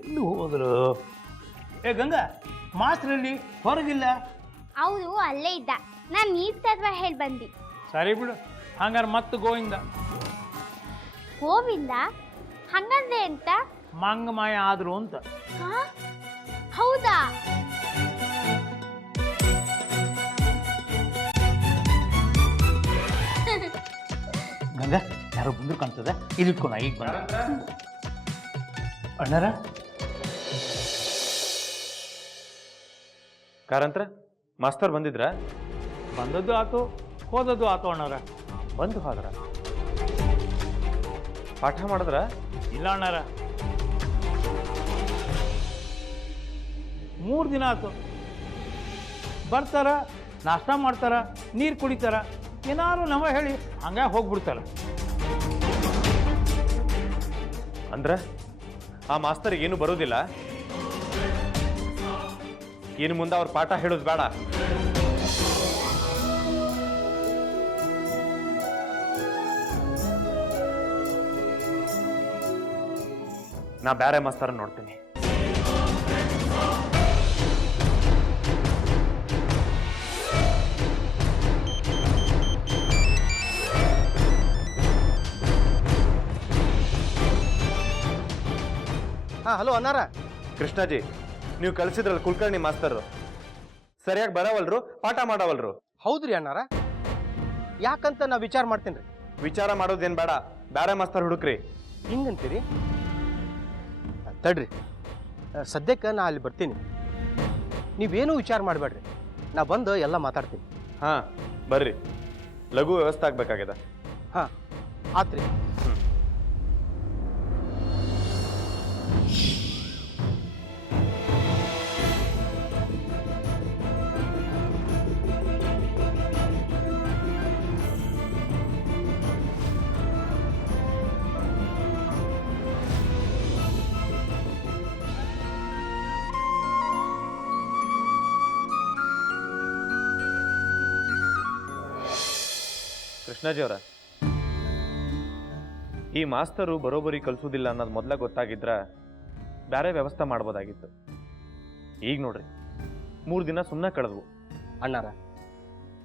ಎಲ್ಲಿ ಹೋದ್ರು? ಏ ಗಂಗಾ, ಮಾಸ್ತ್ರಲ್ಲಿ ಹೊರಗಿಲ್ಲ. ಅವರು ಅಲ್ಲೇ ಇದ್ದ. ನಾನು ನೀರ್ ತತ್ವ ಹೇಳಿ ಬಂದಿ. ಸರಿ ಬಿಡು, ಹಂಗಾರೆ ಮತ್ತೆ ಗೋವಿಂದ. ಗೋವಿಂದ ಹಂಗಂದ್ರೆ ಅಂತ? ಮಂಗ ಮಾಯ ಆದ್ರು ಅಂತ. ಹೌದಾ? ಗಂಗಾ, ಯಾರೋ ಬಂದ್ರು ಕಾಣ್ತದ. ಇಲ್ಲಿಟ್ಕೊಣ, ಈಗ ಬಂದ. ಅಣ್ಣಾರ ಕಾರಂತ್ರ ಮಾಸ್ತರ್ ಬಂದಿದ್ರ? ಬಂದದ್ದು ಆತು, ಹೋದದ್ದು ಆತು ಅಣ್ಣಾರ. ಬಂದು ಹೋದ್ರ? ಪಾಠ ಮಾಡಿದ್ರ? ಇಲ್ಲ ಅಣ್ಣಾರ, 3 ದಿನ ಆತು. ಬರ್ತಾರ, ನಾಷ್ಟ ಮಾಡ್ತಾರ, ನೀರು ಕುಡಿತಾರ, ಏನಾರು ನವ ಹೇಳಿ ಹಂಗ ಹೋಗ್ಬಿಡ್ತಾರ. ಅಂದ್ರ ಆ ಮಾಸ್ತರ್ ಏನು ಬರೋದಿಲ್ಲ? ಇನ್ನು ಮುಂದೆ ಅವ್ರ ಪಾಠ ಹೇಳೋದು ಬೇಡ. ನಾ ಬ್ಯಾರೆ ಮಾಸ್ತರ್ ನೋಡ್ತೀನಿ. ಹಲೋ ಅನ್ನಾರ. ಕೃಷ್ಣಾಜಿ, ನೀವು ಕಳ್ಸಿದ್ರಲ್ಲ ಕುಲಕರ್ಣಿ ಮಾಸ್ತರ್, ಸರಿಯಾಗಿ ಬರವಲ್ರು, ಪಾಠ ಮಾಡವಲ್ರು. ಹೌದ್ರಿ ಅಣ್ಣಾರ, ಯಾಕಂತ ನಾ ವಿಚಾರ ಮಾಡ್ತೀನಿ ರೀ. ವಿಚಾರ ಮಾಡೋದೇನ್ ಬೇಡ, ಬ್ಯಾರೆ ಮಾಸ್ತರ್ ಹುಡುಕ್ರಿ. ಹಿಂಗಂತೀರಿ? ತಡ್ರಿ, ಸದ್ಯಕ್ಕೆ ನಾ ಅಲ್ಲಿ ಬರ್ತೀನಿ. ನೀವೇನೂ ವಿಚಾರ ಮಾಡಬೇಡ್ರಿ, ನಾ ಬಂದು ಎಲ್ಲ ಮಾತಾಡ್ತೀನಿ. ಹಾ ಬರ್ರಿ, ಲಘು ವ್ಯವಸ್ಥೆ ಆಗ್ಬೇಕಾಗ್ಯದ. ಹಾಂ ಆತ್ರಿ. ಕೃಷ್ಣಾಜಿ ಅವರ, ಈ ಮಾಸ್ತರು ಬರೋಬ್ಬರಿ ಕಲ್ಸೋದಿಲ್ಲ ಅನ್ನೋದು ಮೊದಲ ಗೊತ್ತಾಗಿದ್ರ ಬೇರೆ ವ್ಯವಸ್ಥೆ ಮಾಡ್ಬೋದಾಗಿತ್ತು. ಈಗ ನೋಡ್ರಿ, 3 ದಿನ ಸುಮ್ಮನೆ ಕಳೆದ್ವು. ಅಣ್ಣಾರ,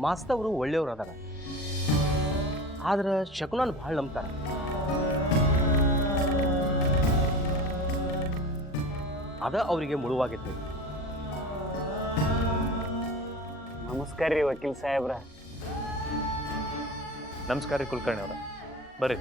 ಮಾಸ್ತವರು ಒಳ್ಳೆಯವ್ರು ಅದಾರ, ಆದ್ರೆ ಶಕುನನ್ ಭಾಳ ನಂಬ್ತಾರ. ಅದ ಅವರಿಗೆ ಮುಳುವಾಗಿತ್ತು. ನಮಸ್ಕಾರ ರೀ ವಕೀಲ್ ಸಾಹೇಬ್ರ. ನಮಸ್ಕಾರ ರೀ ಕುಲಕರ್ಣಿ ಅವರ, ಬರ್ರಿ.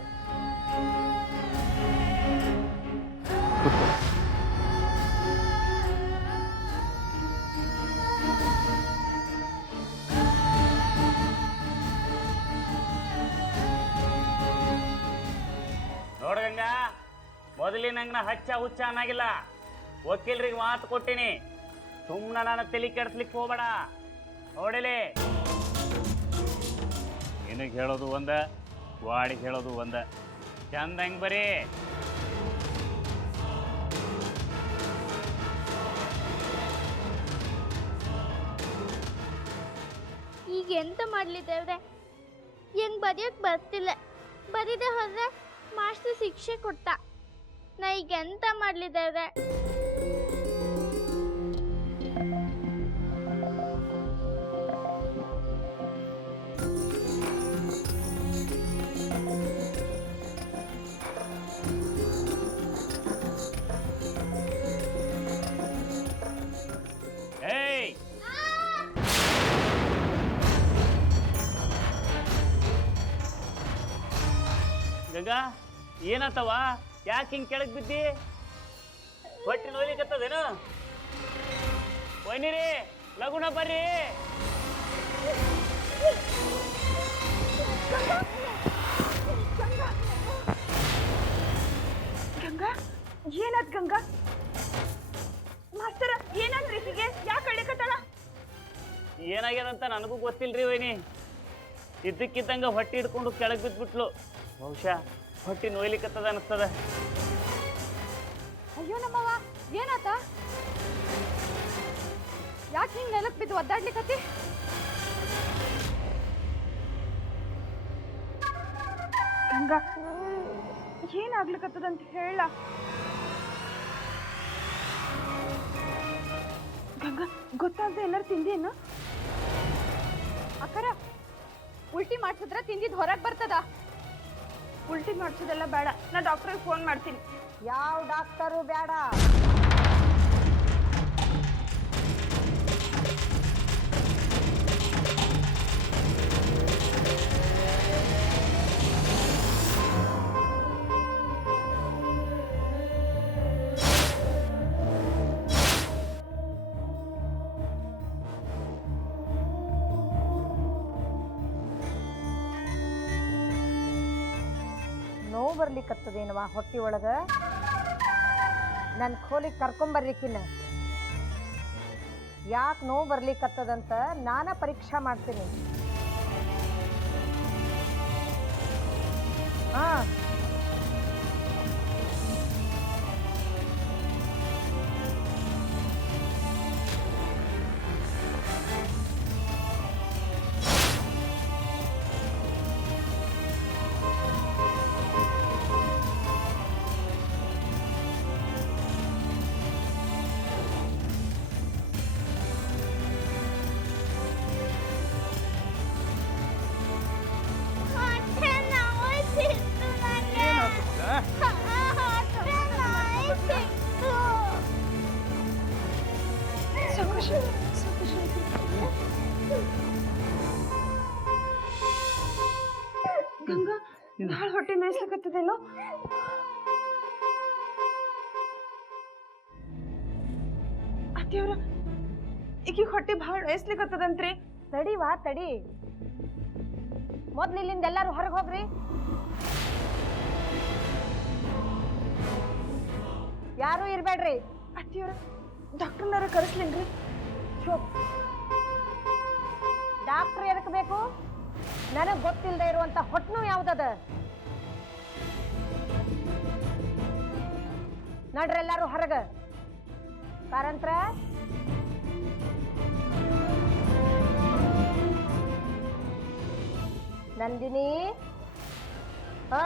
ನೋಡ್ಗಂಗ, ಮೊದಲಿನಂಗನ ಹಚ್ಚ ಹುಚ್ಚ ಅನ್ನಾಗಿಲ್ಲ. ವಕೀಲರಿಗೆ ಮಾತು ಕೊಟ್ಟಿನಿ, ಸುಮ್ಮನೆ ನಾನು ತಲೆ ಕೆಡಿಸ್ಲಿಕ್ಕೆ ಹೋಗ್ಬೇಡ. ನೋಡಿಲಿ, ನಿನಗೆ ಹೇಳೋದು ಒಂದ, ವಾಡಿಗೆ ಹೇಳೋದು ಒಂದ. ಚಂದ ಹೆಂಗ್ ಬರೀ. ಈಗ ಎಂತ ಮಾಡ್ಲಿ ದೇವ್ರೆ? ಹೆಂಗ್ ಬದಿಯಕ್ ಬರ್ತಿಲ್ಲ. ಬದಿದೆ ಹೋದ್ರೆ ಮಾಸ್ಟರ್ ಶಿಕ್ಷೆ ಕೊಟ್ಟ. ನಾ ಈಗ ಎಂತ ಮಾಡ್ಲಿ ದೇವ್ರೆ? ಗಂಗಾ, ಏನತ್ತವ? ಯಾಕೆ ಹಿಂಗೆ ಕೆಳಗೆ ಬಿದ್ದಿ? ಹೊಟ್ಟೆ ನೋಯ್ಲಿಕ್ಕತ್ತದೇನು? ಒಯ್ನಿರಿ, ಲಗುನ ಬರ್ರಿ. ಗಂಗಾ, ಏನಾದ್ ಗಂಗಾ? ಮಾಸ್ತರ ಏನಾದ್ರಿ ಹೀಗೆ? ಯಾಕೆ ಕಳ್ಳಿಕತ್ತಳ? ಏನಾಗ್ಯದಂತ ನನಗೂ ಗೊತ್ತಿಲ್ರಿ ವೈನಿ. ಇದ್ದಕ್ಕಿದ್ದಂಗ ಹೊಟ್ಟೆ ಹಿಡ್ಕೊಂಡು ಕೆಳಗೆ ಬಿದ್ಬಿಟ್ಲು. ಬಹುಶಃ ಹೊಟ್ಟೆ ನೋಯ್ಲಿಕ್ಕತ್ತದ ಅನಿಸ್ತದ. ಅಯ್ಯೋ ನಮ್ಮವ್ವ, ಏನಾತ? ಯಾಕೆ ಹಿಂಗ್ ನೆಲಕ್ ಬಿದ್ದು ಒದ್ದಾಡ್ಲಿಕತ್ತಿ? ಗಂಗಾ, ಏನಾಗ್ಲಿಕತ್ತದಂತ ಹೇಳ ಗಂಗಾ ಗೊತ್ತಾಗ್ದೆ ಏನಾರು ತಿಂದೇನು ಅಕ್ಕರ ಉಲ್ಟಿ ಮಾಡ್ಸಿದ್ರ ತಿಂದಿದ್ ಹೊರಗೆ ಬರ್ತದ ಉಲ್ಟಿ ಮಾಡ್ಸೋದೆಲ್ಲ ಬೇಡ ನಾ ಡಾಕ್ಟರ್ಗೆ ಫೋನ್ ಮಾಡ್ತೀನಿ ಯಾವ ಡಾಕ್ಟರು ಬೇಡ ನೋವು ಬರ್ಲಿಕ್ಕತ್ತದೇನವ ಹೊಟ್ಟಿ ಒಳಗ ನನ್ನ ಖೋಲಿಗೆ ಕರ್ಕೊಂಬರ್ಲಿಕ್ಕಿಲ್ಲ ಯಾಕೆ ನೋವು ಬರ್ಲಿಕ್ಕತ್ತದಂತ ನಾನ ಪರೀಕ್ಷಾ ಮಾಡ್ತೀನಿ ಹಾ ಹೊಟ್ಟೆ ನೋಯ್ತಿತ್ತು ನಂಗೆ. ಹೊಟ್ಟೆ ನೋಯ್ತಿತ್ತು. ಗಂಗಾ ಭಾಳ ಹೊಟ್ಟೆ ಮೇಯ್ಸ್ಲಿಕತ್ತದೇನೋ ಅತ್ತೆಯವ್ರ ಈಗ ಹೊಟ್ಟೆ ಭಾಳ ಮೇಯ್ಸ್ಲಿಕತ್ತದಂತ್ರಿ ತಡಿವಾ ತಡಿ ಮೊದ್ಲು ಇಲ್ಲಿಂದ ಎಲ್ಲಾರು ಹೊರಗೆ ಹೋಗ್ರಿ ಯಾರು ಇರ್ಬೇಡ್ರಿ ಅತ್ತೆಯವ್ರ ಡಾಕ್ಟರ್ನಾರ ಕರೆಸ್ಲೇನ್ರಿ ಡಾಕ್ಟರ್ ಎದಕ್ ಬೇಕು ನನಗ್ ಗೊತ್ತಿಲ್ಲದೆ ಇರುವಂತ ಹೊಟ್ನು ಯಾವ್ದದ ನಡ್ರಿ ಎಲ್ಲಾರು ಹೊರಗ ಕಾರಂತ್ರ ನಂದಿನಿ ಹಾ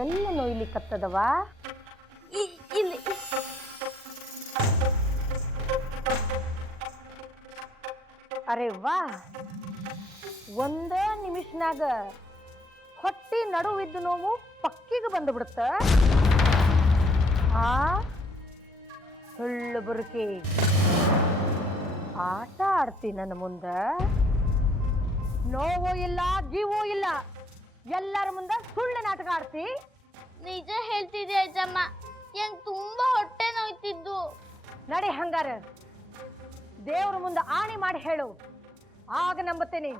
ಎಲ್ಲ ನೋಯ್ಲಿಕ್ಕತ್ತದವ ಇಲ್ಲಿ ಅರೆ ವಾ ಒಂದೇ ನಿಮಿಷನಾಗ ಹೊಟ್ಟಿ ನಡುವಿದ್ದು ನೋವು ಪಕ್ಕಿಗೆ ಬಂದು ಆ ಸುಳ್ಳು ಬುರುಕಿ ಆಟ ಆಡ್ತಿ ನನ್ನ ಮುಂದ ನೋವು ಇಲ್ಲ ಜೀವೂ ಇಲ್ಲ ಎಲ್ಲರ ಮುಂದ ಸುಳ್ಳು ನಾಟಕ ಆಡ್ತಿ ನಿಜ ಹೇಳ್ತಿದ್ದೆ ಅಜ್ಜಮ್ಮ ನಂಗೆ ತುಂಬಾ ಹೊಟ್ಟೆ ನೋಯ್ತಿದ್ದು. ನಡಿ ಹಂಗಾರ ದೇವ್ರ ಮುಂದೆ ಆಣಿ ಮಾಡಿ ಹೇಳು ಆಗ ನಂಬುತ್ತೇನೆ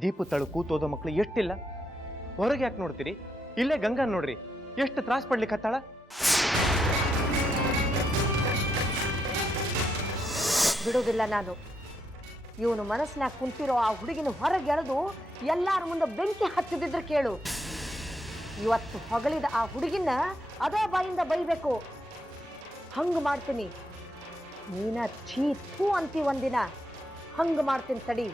ದೀಪು ತಳು ಕೂತೋದೋ ಮಕ್ಳು ಎಷ್ಟಿಲ್ಲ ಹೊರಗೆ ಯಾಕೆ ನೋಡ್ತೀರಿ ಇಲ್ಲೇ ಗಂಗಾ ನೋಡ್ರಿ ಎಷ್ಟು ತ್ರಾಸ ಪಡ್ಲಿಕ್ಕೆ ಹತ್ತಾಳ ಬಿಡುವುದಿಲ್ಲ ನಾನು ಇವನು ಮನಸ್ಸಿನಾಗ ಕುಂತಿರೋ ಆ ಹುಡುಗಿನ ಹೊರಗೆ ಎಳೆದು ಎಲ್ಲಾರ ಮುಂದೆ ಬೆಂಕಿ ಹಚ್ಚದಿದ್ರೆ ಕೇಳು ಇವತ್ತು ಹೊಗಳಿದ ಆ ಹುಡುಗಿನ ಅದೇ ಬಾಯಿಂದ ಬೈಬೇಕು ಹಂಗ ಮಾಡ್ತೀನಿ ನೀನ ಛೀ ಥೂ ಅಂತಿ ಒಂದಿನ ಹಂಗ ಮಾಡ್ತೀನಿ ತಡಿ